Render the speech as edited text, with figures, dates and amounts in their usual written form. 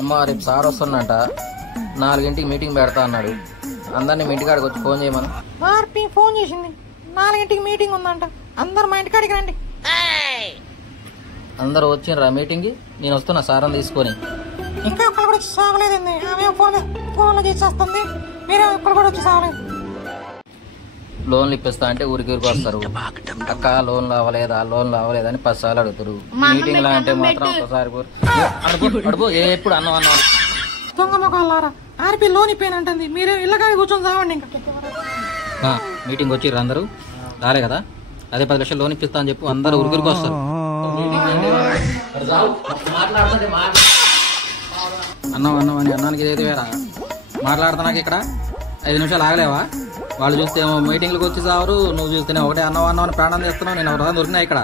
అమ్మ రేపు sir వస్తున్నట 4 meeting పెడతా అన్నాడు. అందరినీ మీ ఇంటికాడికి వచ్చి ఫోన్ చేయమను. ఆర్పి ఫోన్ చేసింది, 4 మీటింగ్ ఉందంట, అందరు మా ఇంటికాడికి రండి. అందరూ వచ్చిండ్రా మీటింగ్కి? నేను వస్తున్నా సార్ని తీసుకొని. ఇంకా ఒక్కరు కూడా వచ్చి సాగలేదండి. ఆమె ఫోన్లో చేసేస్తుంది, మీరేమో ఇప్పుడు కూడా వచ్చి సాగలేదు. లోన్లు ఇప్పిస్తా అంటే ఊరికి వస్తారు. అక్క లోన్లు అవ్వలేదా అని 10 సార్లు అడుగుతారు. మీటింగ్ లా అంటే మాత్రం ఒకసారి అడుపు ఎప్పుడు అన్నం దొంగ మొక్కలారా, ఆర్పి లోన్ ఇప్పేనంటుంది, మీరే ఇళ్ళకాడి కూర్చొని సావండి. ఇంకా మీటింగ్ వచ్చిర్రు అందరూ రాలే కదా, అదే 10 లక్షలు లోన్ ఇప్పిస్తా అని చెప్పు, అందరూ ఊరికి వస్తారు. అన్నం అని అన్నానికి ఇదైతే వేరా మాట్లాడుతున్నాక ఇక్కడ 5 నిమిషాలు ఆగలేవా? వాళ్ళు చూస్తే ఏమో మీటింగ్లకు వచ్చి సావరు, నువ్వు చూస్తేనే ఒకటే అన్నం అని ప్రాణం చేస్తున్నావు. నేను ఎవరైనా దొరికినా ఇక్కడ